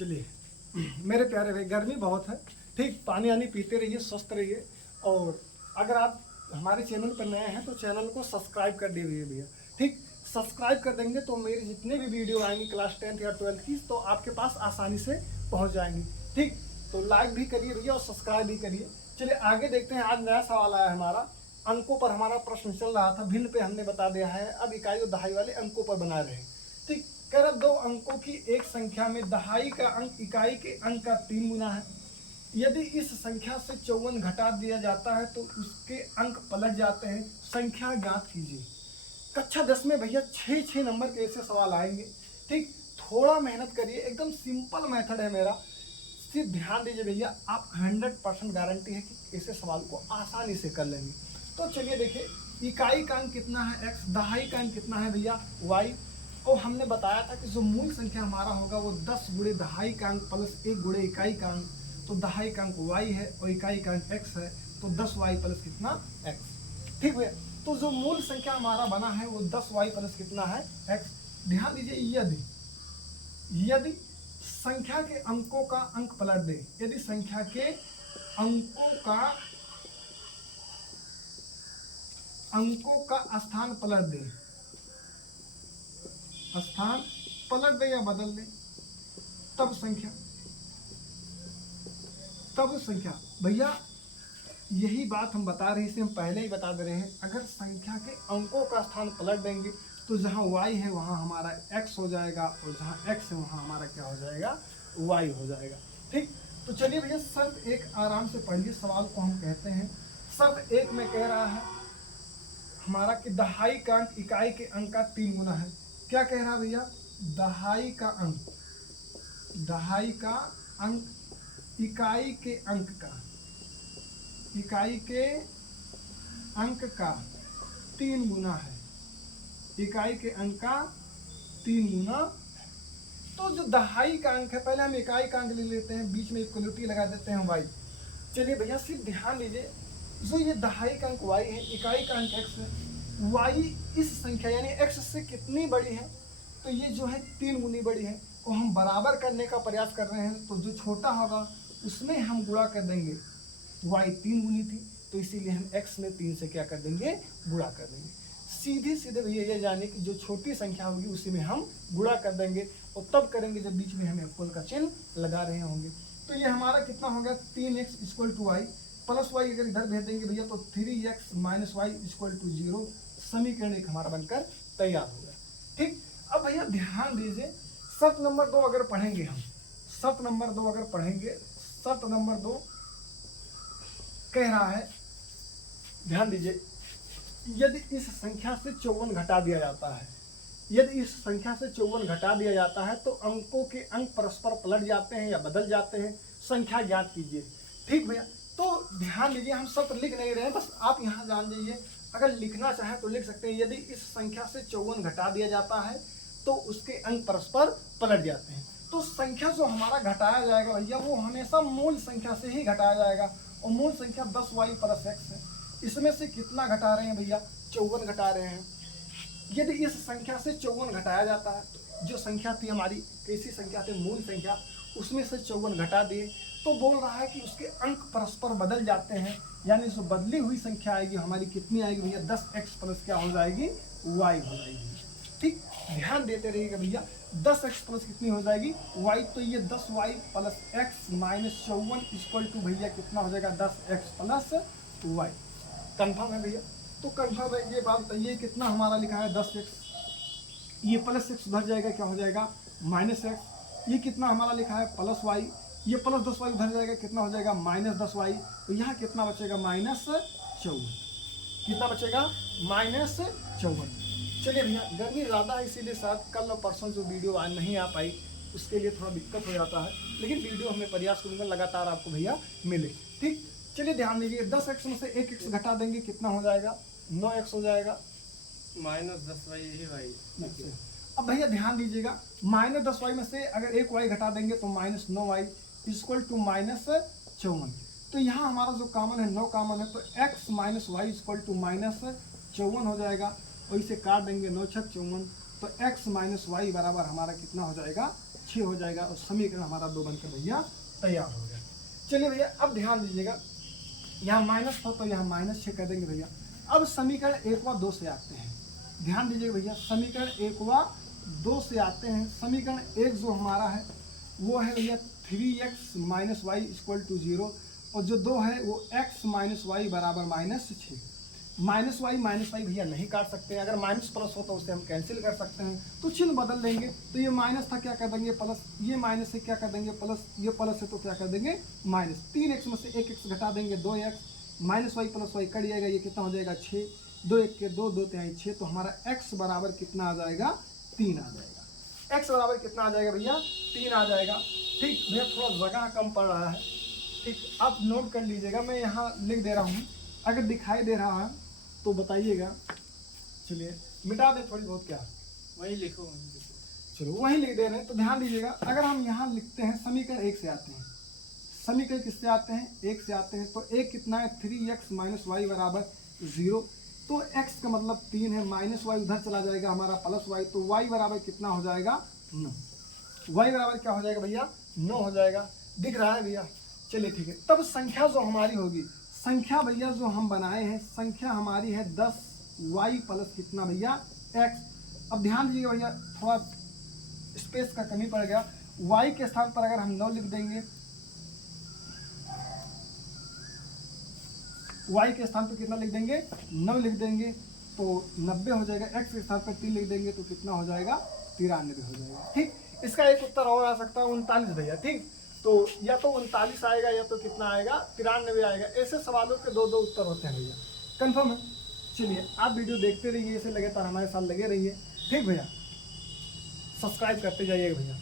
चलिए मेरे प्यारे भाई, गर्मी बहुत है, ठीक, पानी वानी पीते रहिए, स्वस्थ रहिए। और अगर आप हमारे चैनल पर नए हैं तो चैनल को सब्सक्राइब कर दीजिए भैया, ठीक। सब्सक्राइब कर देंगे तो मेरी जितने भी वीडियो आएंगी क्लास 10th या 12th की, तो आपके पास आसानी से पहुंच जाएंगी, ठीक। तो लाइक भी करिए भैया और सब्सक्राइब भी करिए। चलिए आगे देखते हैं। आज नया सवाल आया हमारा, अंकों पर हमारा प्रश्न चल रहा था, भिन्न पे हमने बता दिया है, अब इकाई और दहाई वाले अंकों पर बना रहे हैं, ठीक। कह रहा 2 अंकों की एक संख्या में दहाई का अंक इकाई के अंक का 3 गुना है। यदि इस संख्या से 54 घटा दिया जाता है तो उसके अंक पलट जाते हैं, संख्या ज्ञात कीजिए। कक्षा 10 में भैया 6 नंबर के ऐसे सवाल आएंगे, ठीक। थोड़ा मेहनत करिए, एकदम सिंपल मेथड है मेरा, सिर्फ ध्यान दीजिए भैया, आप 100% गारंटी है कि ऐसे सवाल को आसानी से कर लेंगे। तो चलिए देखिए, इकाई का अंक कितना है x, दहाई का अंक कितना है भैया y, और हमने बताया था कि जो मूल संख्या हमारा होगा वो 10 गुणे दहाई का अंक प्लस 1 गुणे इकाई का अंक, तो दहाई का अंक y है और इकाई का अंक x है, तो 10y प्लस कितना x, ठीक है। तो जो मूल संख्या हमारा बना है वो 10y प्लस कितना है x। ध्यान दीजिए, यदि संख्या के अंकों का अंक पलट दे, यदि संख्या के अंकों का स्थान पलट दे या बदल दे, तब संख्या भैया, यही बात हम बता रहे हैं, इसे हम पहले ही बता दे रहे हैं। अगर संख्या के अंकों का स्थान पलट देंगे तो जहाँ y है वहाँ हमारा x हो जाएगा, और जहाँ x है वहाँ हमारा क्या हो जाएगा, y हो जाएगा, ठीक। तो चलिए भैया, शर्त 1 आराम से पढ़िए, सवाल को हम कहते हैं। शर्त 1 में कह रहा है हमारा कि दहाई का अंक इकाई के अंक का 3 गुना है। क्या कह रहा है भैया, दहाई का अंक इकाई के अंक का 3 गुना है, इकाई के अंक का 3 गुना। तो जो दहाई का अंक है, पहले हम इकाई का अंक ले लेते हैं, बीच में इक्वलिटी लगा देते हैं y। चलिए भैया सिर्फ ध्यान दीजिए, जो ये दहाई का अंक y है, इकाई का अंक x है, y इस संख्या यानी x से कितनी बड़ी है, तो ये जो है 3 गुनी बड़ी है, और हम बराबर करने का प्रयास कर रहे हैं, तो जो छोटा होगा उसमें हम गुणा कर देंगे। y 3 गुनी थी तो इसीलिए हम x में 3 से क्या कर देंगे, गुणा कर देंगे। सीधे भैया ये जाने कि जो छोटी संख्या होगी उसी में हम गुणा कर देंगे, और तब करेंगे जब बीच में हम इक्वल का चिन्ह लगा रहे होंगे। तो ये हमारा कितना हो गया, 3x equal to y plus y, अगर इधर भेज देंगे भैया तो 3x minus y equal to 0। समीकरण 1 हमारा बनकर तैयार हो गया, ठीक। अब भैया ध्यान दीजिए, शर्त नंबर 2 अगर पढ़ेंगे हम, शर्त नंबर 2 कह रहा है, ध्यान दीजिए, यदि इस संख्या से 54 घटा दिया जाता है, तो अंकों के अंक परस्पर पलट जाते हैं या बदल जाते हैं, संख्या ज्ञात कीजिए, ठीक भैया। तो ध्यान दीजिए, हम सब लिख नहीं रहे हैं, बस आप यहाँ जान जाइए, अगर लिखना चाहें तो लिख सकते हैं। यदि इस संख्या से 54 घटा दिया जाता है तो उसके अंक परस्पर पलट जाते हैं। तो संख्या जो हमारा घटाया जाएगा भैया, वो हमेशा मूल संख्या से ही घटाया जाएगा, और मूल संख्या 10y प्लस x है। इसमें से कितना घटा रहे हैं भैया, 54 घटा रहे हैं। यदि इस संख्या से 54 घटाया जाता है, तो जो संख्या थी हमारी, कैसी संख्या थी, मूल संख्या, उसमें से 54 घटा दिए, तो बोल रहा है कि उसके अंक परस्पर बदल जाते हैं, यानी जो बदली हुई संख्या आएगी हमारी कितनी आएगी भैया, 10x प्लस क्या हो जाएगी, y हो जाएगी, ठीक। ध्यान देते रहिएगा भैया, 10x प्लस कितनी हो जाएगी, y, तो ये 10y plus x minus 54 equal to भैया कितना हो जाएगा, 10x प्लस y। कन्फर्म है भैया, तो कन्फर्म है ये बात। ये कितना हमारा लिखा है 10x, ये प्लस x उधर जाएगा, क्या हो जाएगा माइनस x। ये कितना हमारा लिखा है प्लस y, ये प्लस 10y उधर जाएगा, कितना हो जाएगा माइनस 10y। तो यहाँ कितना बचेगा, माइनस 54। कितना बचेगा, माइनस 54। चलिए भैया, गर्मी ज़्यादा है इसीलिए शायद कल और परसों जो वीडियो आज नहीं आ पाई, उसके लिए थोड़ा दिक्कत हो जाता है, लेकिन वीडियो हमें प्रयास करूँगा लगातार आपको भैया मिले, ठीक। चलिए ध्यान दीजिए, 10x में से 1x घटा देंगे, कितना हो जाएगा, 9x हो जाएगा, माइनस 10y ही y। अब भैया ध्यान दीजिएगा, माइनस 10y में से अगर 1y घटा देंगे तो minus 9y equal to minus 54। तो यहाँ हमारा जो कॉमन है 9 कॉमन है, तो x minus y equal to minus 54 हो जाएगा, और इसे काट देंगे 9 छक 54, तो x माइनस वाई बराबर हमारा कितना हो जाएगा, 6 हो जाएगा और समीकरण हमारा 2 बनकर भैया तैयार हो गया। चलिए भैया अब ध्यान दीजिएगा, यहाँ माइनस था तो यहाँ -6 कर देंगे भैया। अब समीकरण 1 व 2 से आते हैं, ध्यान दीजिएगा भैया, समीकरण 1 व 2 से आते हैं। समीकरण 1 जो हमारा है वो है भैया 3x - y = 0 और जो 2 है वो x - y बराबर -6। -y भैया नहीं काट सकते, अगर माइनस प्लस हो तो उसे हम कैंसिल कर सकते हैं, तो चिन्ह बदल देंगे। तो ये माइनस था, क्या कर देंगे प्लस, ये माइनस से क्या कर देंगे प्लस, ये प्लस है तो क्या कर देंगे माइनस। 3x में से 1x घटा देंगे 2x, -y + y कट जाएगा, ये कितना हो जाएगा 6, 2 1 के 2, 2 3 6, तो हमारा x बराबर कितना आ जाएगा 3 आ जाएगा। x बराबर कितना आ जाएगा भैया 3 आ जाएगा। ठीक भैया, थोड़ा जगह कम पड़ रहा है, ठीक, आप नोट कर लीजिएगा, मैं यहाँ लिख दे रहा हूँ, अगर दिखाई दे रहा है तो बताइएगा। चलिए मिटा दे थोड़ी बहुत, क्या वही लिखो। चलो वही लिख दे रहे हैं, तो ध्यान दीजिएगा। अगर हम यहाँ लिखते हैं समीकरण 1 से आते हैं, समीकरण किससे आते हैं 1 से आते हैं, तो 1 कितना है 3x - y बराबर 0, तो x का मतलब 3 है, -y उधर चला जाएगा हमारा +y, तो y बराबर कितना हो जाएगा 9, y बराबर क्या हो जाएगा भैया 9 हो जाएगा। दिख रहा है भैया, चलिए ठीक है। तब संख्या जो हमारी होगी, संख्या भैया जो हम बनाए हैं, संख्या हमारी है 10y + कितना भैया x। अब ध्यान दीजिएगा भैया, थोड़ा स्पेस का कमी पड़ गया, y के स्थान पर अगर हम 9 लिख देंगे, y के स्थान पर कितना लिख देंगे 9 लिख देंगे तो 90 हो जाएगा। x के स्थान पर 3 लिख देंगे तो कितना हो जाएगा 93 हो जाएगा। ठीक, इसका एक उत्तर और आ सकता है 39 भैया। ठीक, तो या तो 39 आएगा या तो कितना आएगा 93 आएगा। ऐसे सवालों के 2 उत्तर होते हैं भैया, कंफर्म है। चलिए आप वीडियो देखते रहिए, इसे लगातार हमारे साथ लगे रहिए। ठीक भैया, सब्सक्राइब करते जाइएगा भैया।